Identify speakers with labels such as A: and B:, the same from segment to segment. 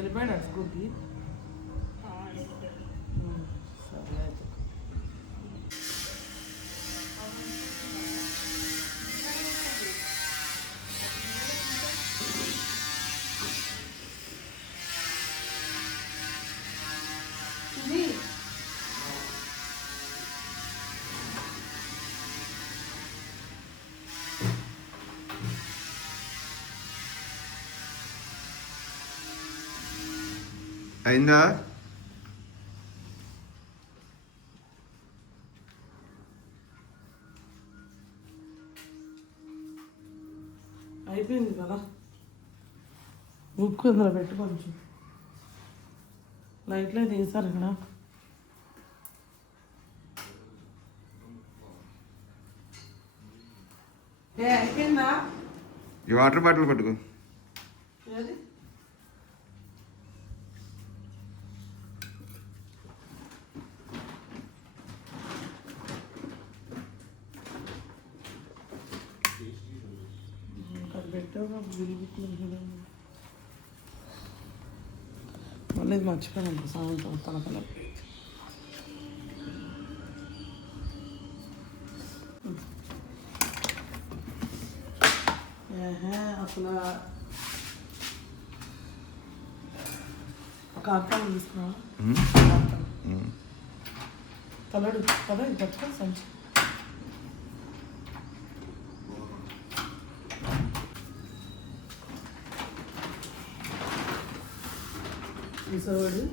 A: వెళ్ళిపోయాడు స్కూల్కి
B: అయిందా
A: అయిపోయింది కదా. ఉక్కు ఇందులో పెట్టు కొంచెం. లైట్లే తీసారు ఇక్కడ ఏ అయిపోయిందా?
B: ఈ వాటర్ బాటిల్ పట్టుకో
A: ఏది ఇంకా పెట్టావుగా విరిగిపోతుంది కదా. మళ్ళీ ఇది మర్చిపోయాను సాయంత్రం తనకల ఏహే అసలు అర్థం
B: ఉమ్.
A: తలడు తల ఇది పట్టుకో సంచి. తీసేవాడు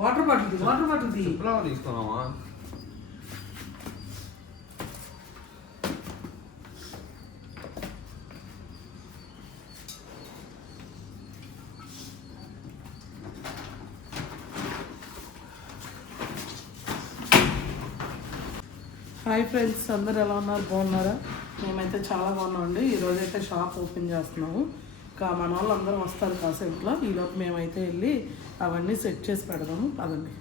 A: వాటర్ బాటిల్ వాటర్ బాటిల్ తీ.
C: తీసుకున్నావా?
A: హాయ్ ఫ్రెండ్స్ అందరు ఎలా ఉన్నారు? బాగున్నారా? మేమైతే చాలా బాగున్నామండి. ఈరోజు అయితే షాప్ ఓపెన్ చేస్తున్నాము. మన వాళ్ళందరం వస్తారు కాసేపులో ఈలోపు మేమైతే వెళ్ళి అవన్నీ సెట్ చేసి పెడదాము అదండి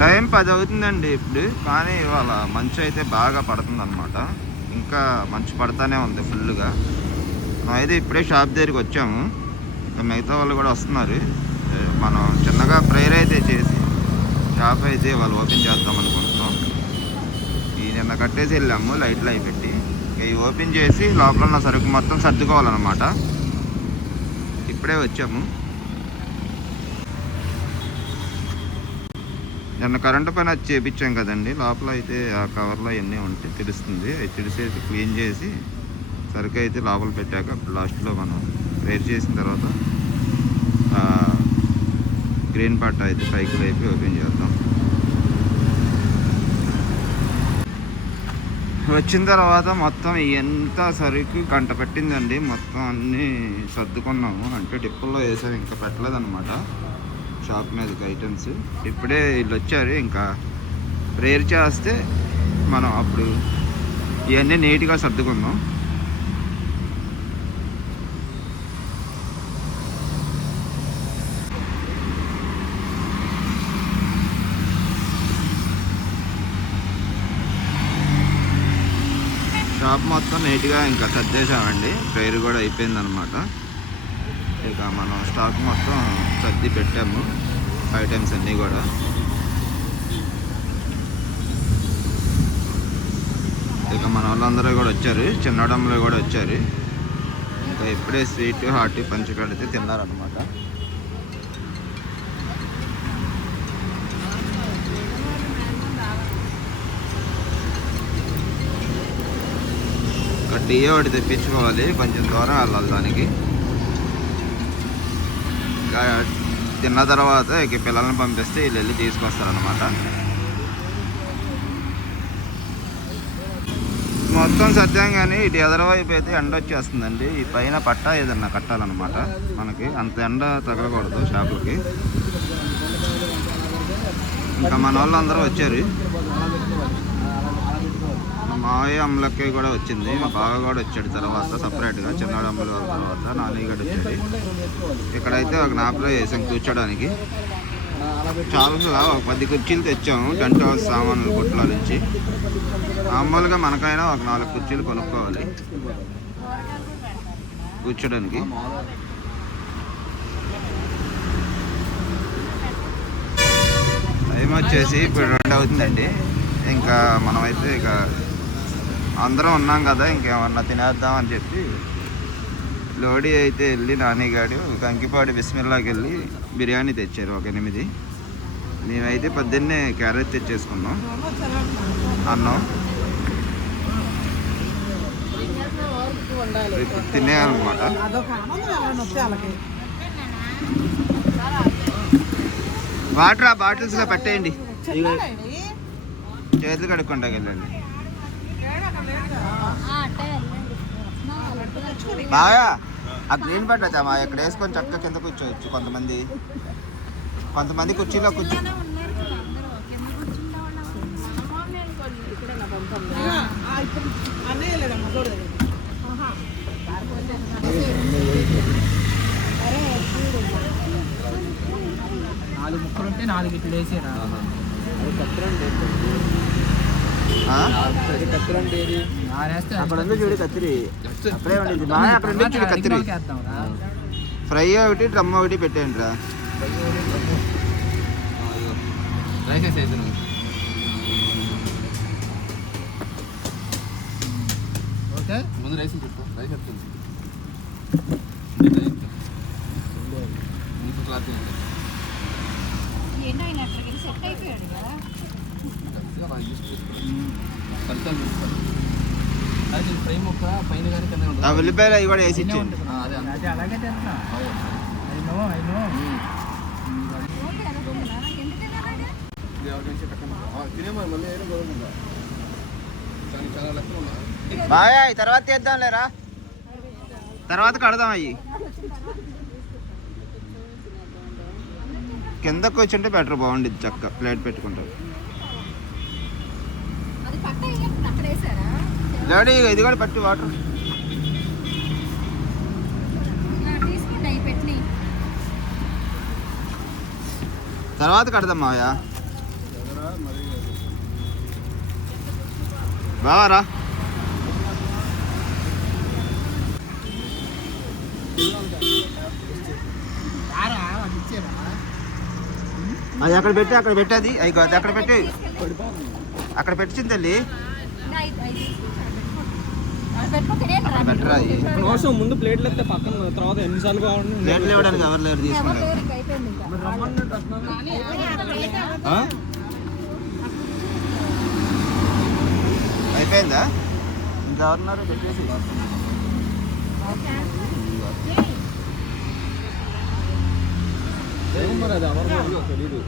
B: టైం పది అవుతుందండి ఇప్పుడు. కానీ ఇవాళ మంచు అయితే బాగా పడుతుంది అనమాట ఇంకా మంచు పడతానే ఉంది ఫుల్గా అయితే ఇప్పుడే షాప్ దగ్గరికి వచ్చాము. మిగతా వాళ్ళు కూడా వస్తున్నారు. మనం చిన్నగా ప్రేయర్ అయితే చేసి షాప్ అయితే వాళ్ళు ఓపెన్ చేద్దాం అనుకుంటున్నాం. ఈ నిన్న కట్టేసి వెళ్ళాము. లైట్లు అయిపెట్టి ఇవి ఓపెన్ చేసి లోపల ఉన్న సరుకు మొత్తం సర్దుకోవాలన్నమాట. ఇప్పుడే వచ్చాము. నిన్న కరెంటు పైన అది చేపించాం కదండి. లోపల అయితే ఆ కవర్లో అవన్నీ ఉంటే తెలుస్తుంది. అవి తెలిసేసి క్లీన్ చేసి సరుకు అయితే లోపల పెట్టాక అప్పుడు లాస్ట్లో మనం వేర్ చేసిన తర్వాత గ్రీన్ పట్ట అయితే పైకి వైపు ఓపెన్ చేద్దాం వచ్చిన తర్వాత మొత్తం ఎంత సరుకు గంట పెట్టిందండి? మొత్తం అన్నీ సర్దుకున్నాము. అంటే డిప్పుల్లో వేసాం ఇంకా పెట్టలేదన్నమాట. షాప్ మీదకి ఐటమ్స్. ఇప్పుడే వీళ్ళు వచ్చారు ఇంకా ప్రేయర్ చేస్తే మనం అప్పుడు ఇవన్నీ నీట్గా సర్దుకుందాం. షాప్ మొత్తం నీట్గా ఇంకా సర్దేశామండి ప్రేయర్ కూడా అయిపోయిందనమాట. ఇక మనం స్టాక్ మొత్తం సర్ది పెట్టాము. ఐటమ్స్ అన్నీ కూడా. ఇక మన వాళ్ళందరూ కూడా వచ్చారు. చిన్నడంలో కూడా వచ్చారు. ఇంకా ఇప్పుడే స్వీట్ హాట్ పంచి పెడితే తిన్నారనమాట. ఇంకా ఒకటి తెప్పించుకోవాలి. కొంచెం దూరం వెళ్ళాలి దానికి. తిన్న తర్వాత ఇక పిల్లల్ని పంపిస్తే వీళ్ళు వెళ్ళి తీసుకొస్తారనమాట మొత్తం సత్యం కానీ ఇటు ఎదరవైపు అయితే ఎండ వచ్చేస్తుందండి. ఈ పైన పట్ట ఏదన్నా కట్టాలన్నమాట మనకి. అంత ఎండ తగలకూడదు షాపులకి. ఇంకా మన వాళ్ళు అందరూ వచ్చారు. మావయ్య అమ్మలకి కూడా వచ్చింది. మా కూడా వచ్చాడు తర్వాత సపరేట్గా చిన్నాడు అమ్మల తర్వాత నాన్నగడ వచ్చాడు. ఇక్కడైతే ఒక నాపలో వేసాం కూర్చోడానికి. చాలా ఒక పది కుర్చీలు తెచ్చాము టెంట్ హౌస్ సామాన్లు కొట్టుల నుంచి. మామూలుగా మనకైనా ఒక నాలుగు కుర్చీలు కొనుక్కోవాలి. కూర్చోడానికి. టైం వచ్చేసి ఇప్పుడు రెండు అవుతుందండి. ఇంకా మనమైతే ఇక అందరం ఉన్నాం కదా ఇంకేమన్నా తినేద్దాం అని చెప్పి లోడి అయితే వెళ్ళి నానిగాడు కంకిపాడి బిస్మిల్లాకి వెళ్ళి బిర్యానీ తెచ్చారు ఒక ఎనిమిది. మేమైతే పొద్దున్నే క్యారెట్ తెచ్చేసుకున్నాం. అన్నం. ఇప్పుడు తినేయాలన్నమాట వాటర్ ఆ బాటిల్స్లో పెట్టేయండి. చేతులు కడుక్కుంటాకి వెళ్ళండి బాగా ఆ గ్రీన్ బెడ్ మా ఇక్కడ వేసుకొని చక్కగా కింద కూర్చోవచ్చు కొంతమంది. కొంతమంది కుర్చీలో కూర్చో
C: నాలుగు ముక్కలు ఉంటే నాలుగు ఇట్లు వేసారా?
B: ఆ?
C: ఆరేస్తే
B: అక్కడ ఉంది చూడు కత్తిరి. అక్కడే ఉండింది బాగా అక్కడ ఉంది చూడు కత్తిరి. ఫ్రై ఒకటి డ్రమ్ ఒకటి పెట్టేయండి రా.
C: ఓకే.
D: ముందు రైస్ చెప్పు. రైస్ చెప్తుంది నీకు క్లాత్
E: ఏంటో ఆయన అక్కడికి వెళ్ళి సెట్ అయిపోయాడు కదా.
D: ఫలితాలు చూస్తారు అది ఫ్రై మొక్క పైన కానీ కింద ఉంటుంది.
B: ఉల్లిపాయలు అవి కూడా వేసి ఇచ్చేయండి.
D: ఆ, అదే.
C: అది అలాగే చేస్తున్నా. అయినో అయినో
B: బాగా తర్వాత చేద్దాం లేరా? తర్వాత కడదాం అయ్యి. కింద కూర్చుంటే బెటర్ బాగుండిద్ది చక్క ప్లేట్ పెట్టుకుంటారు
E: అది పట్ట వేయకుండా అక్కడ వేసారా
B: లేడీ ఇది కూడా పట్టి వాటర్.
E: అవి
B: తర్వాత కడదాం మావయ్య. బావారా
C: అది
B: అక్కడ పెట్టి అక్కడ పెట్టేది అది అక్కడ పెట్టి. అక్కడ పెట్టింది తల్లి?
D: అవసరం ముందు ప్లేట్లు ఎత్తే పక్కన తర్వాత ఎన్నిసార్లు కావాలి
B: ప్లేట్లు ఇవ్వడానికి ఎవరు లేరు తీసుకుంటారు
E: అయిపోయింది? ఇంకా.
B: పెట్టేసి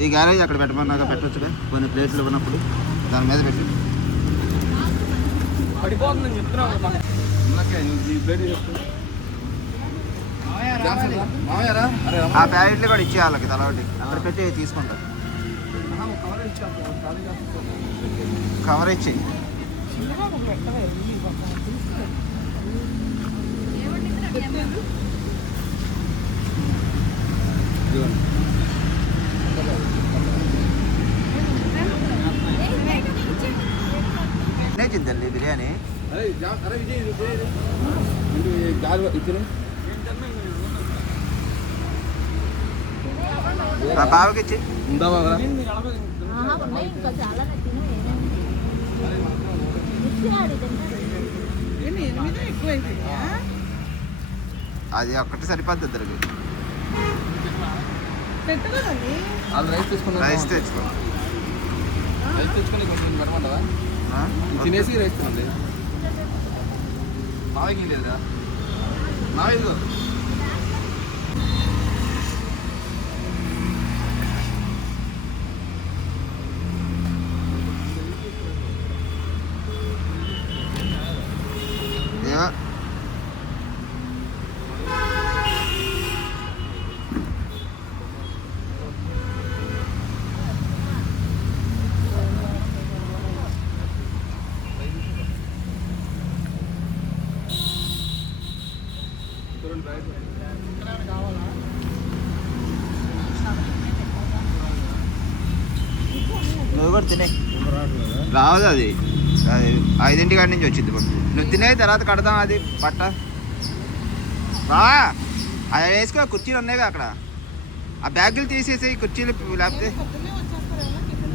B: ఈ గ్యారేజ్ అక్కడ పెట్టమన్నాక పెట్టొచ్చుగా? కొన్ని ప్లేట్లు ఉన్నప్పుడు దాని మీద పెట్టి.
D: పడిపోతుందని అరే
B: ఆ ప్యాకెట్లు కూడా ఇచ్చే వాళ్ళకి తల ఒకటి. అక్కడ పెట్టి తీసుకుంటారు కవర్ ఇచ్చి నేర్చింది తల్లి బిర్యానీ
D: అరే జా- అరే విజయ్ ఇది విజయ్ ఇది. ఇది గాలి ఇచ్చిన
B: ఆ బావకి ఇచ్చి
D: ఉందా బాగా
E: ఆహా, ఉన్నాయి ఇంకా చాలా
A: ఏంటి ఎనిమిది ఎక్కువైంది
B: అది ఒక్కటి సరిపోద్ది ఇద్దరికి
D: రైస్ తీసుకున్నారు
B: రైస్ తెచ్చుకో
D: రైస్ తెచ్చుకొని కొంచెం పెట్టమంటావా? తినేసి రైతుంది నావేం లేదురా
B: నావేదో నువ్వు కూడా తినే. రావదు అది. అది ఐదింటి కాడి నుంచి వచ్చింది నువ్వు తినే తర్వాత కడదాం అది పట్ట. రా. అది వేసుకో కుర్చీలు ఉన్నాయి అక్కడ. ఆ బ్యాగులు తీసేసి కుర్చీలు లేకపోతే
A: పొద్దున్నే వచ్చేస్తారు ఎవరో టిఫిన్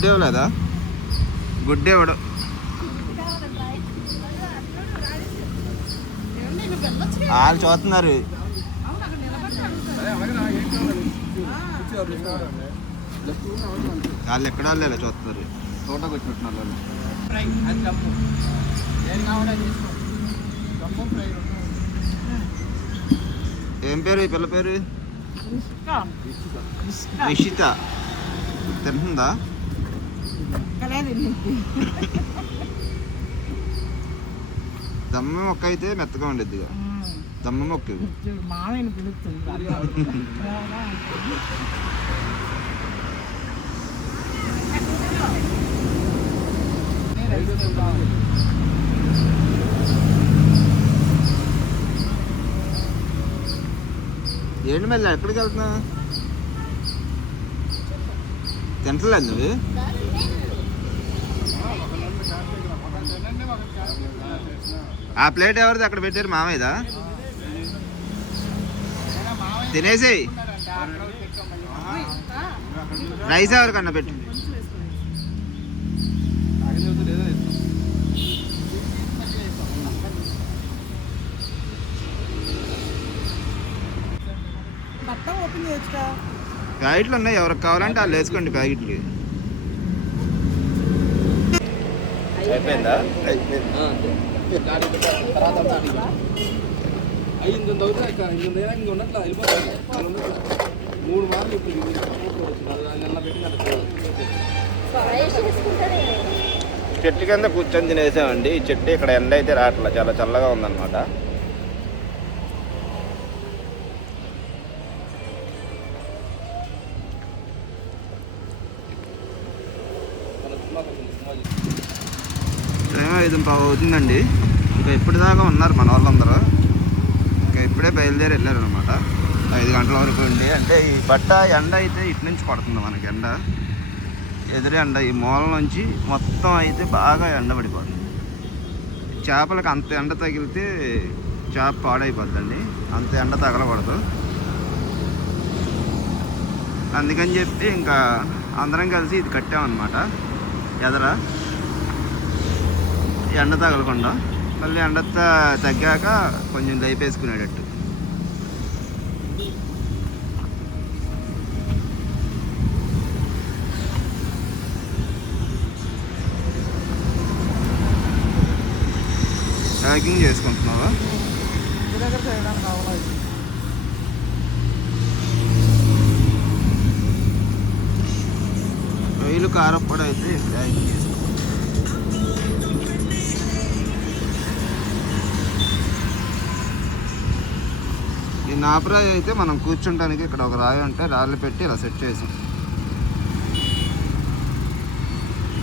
B: గుడ్డే ఇవ్వలేదా గుడ్డే ఇవ్వడు? వాళ్ళు చూస్తున్నారు. వాళ్ళు ఎక్కడ వాళ్ళు చూస్తున్నారు?
D: తోటకు వచ్చినట్టున్నారు వాళ్ళు
C: ఏం
B: పేరు ఈ పిల్ల పేరు? నిషిత తింటుందా? దమ్మ మొక్క అయితే మెత్తగా ఉండేదిగా దమ్మ మొక్క ఇవి.
C: మామయ్యని పిలుస్తుంది.
B: ఏంటి మళ్ళీ ఎక్కడికి వెళ్తున్నా తింటలేదు నువ్వు? ఆ ప్లేట్ ఎవరిది? అక్కడ పెట్టారు మామయ్యదా? తినేసేయి. రైస్ ఎవరికన్నా పెట్టు. ప్యాకెట్లు ఉన్నాయి ఎవరికి కావాలంటే వాళ్ళు వేసుకోండి ప్యాకెట్లు. అయిపోయిందా?
D: ఐదు తగ్గుతా ఇక ఐదు లేదా ఇంక వెళ్ళిపోతుంది మూడు మార్లు ఇప్పుడు
B: చెట్టు కింద కూర్చొని తినేసామండి. ఈ చెట్టు ఇక్కడ ఎండ అయితే రావట్లేదు చాలా చల్లగా ఉందన్నమాట. ఐదు అవుతుందండి. ఇంకా ఇప్పటిదాకా ఉన్నారు మన వాళ్ళందరూ. ఇంకా ఇప్పుడే బయలుదేరి వెళ్ళారు అనమాట ఐదు గంటల వరకు ఉండి. అంటే ఈ బట్ట ఎండ అయితే ఇటు నుంచి పడుతుంది మనకి ఎండ. ఎదురు ఎండ. ఈ మూల నుంచి మొత్తం అయితే బాగా ఎండ పడిపోతుంది. చేపలకు అంత ఎండ తగిలితే చేప పాడైపోద్దండి. అంత ఎండ తగలకూడదు. అందుకని చెప్పి ఇంకా అందరం కలిసి ఇది కట్టామన్నమాట. ఎదర? ఎండ తగలకుండా మళ్ళీ ఎండ తగ్గాక కొంచెం దయపేసుకునేటట్టు. ప్యాకింగ్ చేసుకుంటున్నావా? రొయ్యలు కారప్పొడి అయితే ప్యాకింగ్ చేసుకో నాపరాయి అయితే మనం కూర్చుంటానికి ఇక్కడ ఒక రాయి ఉంటే రాళ్ళు పెట్టి ఇలా సెట్ చేసాం.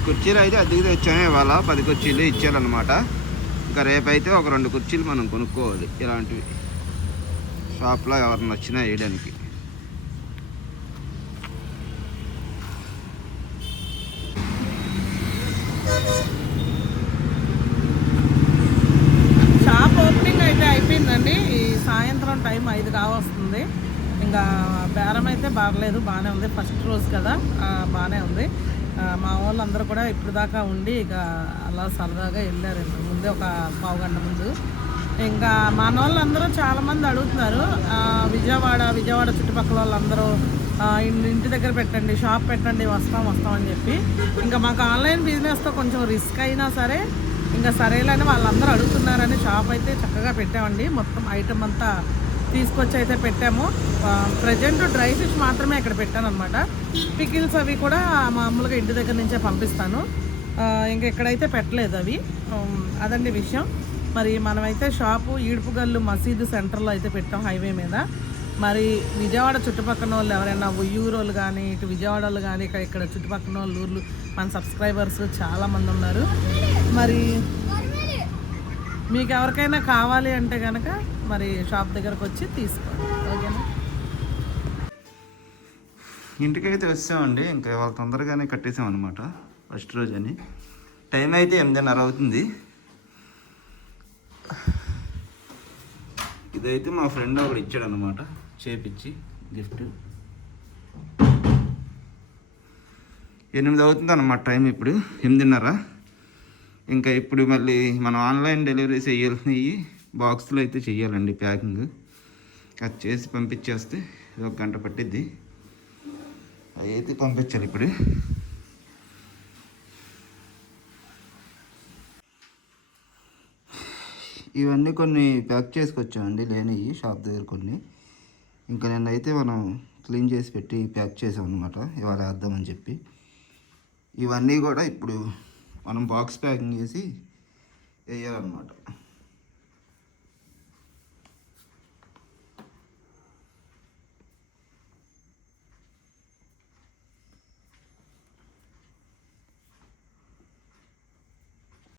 B: కుర్చీలు అయితే అద్దెకి తెచ్చాము ఇవాళ పది కుర్చీలు ఇచ్చారనమాట ఇంకా రేపైతే ఒక రెండు కుర్చీలు మనం కొనుక్కోవాలి ఇలాంటివి. షాప్లో ఎవరిని వచ్చినా వేయడానికి
A: షాప్ ఓపెనింగ్ అయితే అయిపోయిందండి ఈ సాయంత్రం టైం ఐదు కావస్తుంది ఇంకా బేరం అయితే బాగలేదు బాగానే ఉంది. ఫస్ట్ రోజు కదా బాగానే ఉంది. మా వాళ్ళందరూ కూడా ఇప్పుడు దాకా ఉండి ఇక అలా సరదాగా వెళ్ళారు ముందే ఒక పావు గంట ముందు. ఇంకా మన వాళ్ళందరూ చాలామంది అడుగుతున్నారు విజయవాడ విజయవాడ చుట్టుపక్కల వాళ్ళందరూ ఇంటి దగ్గర పెట్టండి షాప్ పెట్టండి వస్తాం వస్తాం అని చెప్పి. ఇంకా మాకు ఆన్లైన్ బిజినెస్తో కొంచెం రిస్క్ అయినా సరే ఇంకా సరేలేని వాళ్ళందరూ అడుగుతున్నారని షాప్ అయితే చక్కగా పెట్టామండి. మొత్తం ఐటమ్ అంతా తీసుకొచ్చి అయితే పెట్టాము. ప్రజెంట్ డ్రై ఫిష్ మాత్రమే ఇక్కడ పెట్టాను అనమాట పికిల్స్ అవి కూడా మామూలుగా ఇంటి దగ్గర నుంచే పంపిస్తాను. ఇంకా ఇక్కడైతే పెట్టలేదు అవి అదండి విషయం. మరి మనమైతే షాపు ఈడుపుగల్లు మసీదు సెంటర్లో అయితే పెట్టాం హైవే మీద. మరి విజయవాడ చుట్టుపక్కన వాళ్ళు ఎవరైనా ఉయ్యూరోళ్ళు కానీ ఇటు విజయవాడలు కానీ ఇక్కడ ఇక్కడ వాళ్ళు ఊర్లు మన సబ్స్క్రైబర్స్ చాలామంది ఉన్నారు. మరి మీకు ఎవరికైనా కావాలి అంటే కనుక మరి షాప్ దగ్గరకు వచ్చి తీసుకోండి. ఓకేనా?
B: ఇంటికైతే వచ్చామండి. ఇంకా ఇవాళ తొందరగానే కట్టేసాం అనమాట ఫస్ట్ రోజు అని టైం అయితే ఎనిమిదిన్నర అవుతుంది. ఇదైతే మా ఫ్రెండ్ ఒకడు ఇచ్చాడు అనమాట చేపిచ్చి గిఫ్ట్. ఎనిమిది అవుతుంది అన్నమాట టైం ఇప్పుడు. ఎనిమిదిన్నర. ఇంకా ఇప్పుడు మళ్ళీ మనం ఆన్లైన్ డెలివరీ చేయాల్సినవి బాక్స్లో అయితే చేయాలండి ప్యాకింగ్. అది చేసి పంపించేస్తే ఒక గంట పట్టిద్ది. అవి అయితే పంపించాలి ఇప్పుడు. ఇవన్నీ కొన్ని ప్యాక్ చేసుకొచ్చామండి లేనివి షాప్ దగ్గర కొన్ని. ఇంకా నిన్న అయితే మనం క్లీన్ చేసి పెట్టి ప్యాక్ చేసాం అనమాట ఇవాళ వేద్దామని చెప్పి. ఇవన్నీ కూడా ఇప్పుడు మనం బాక్స్ ప్యాకింగ్ చేసి వేయాలన్నమాట.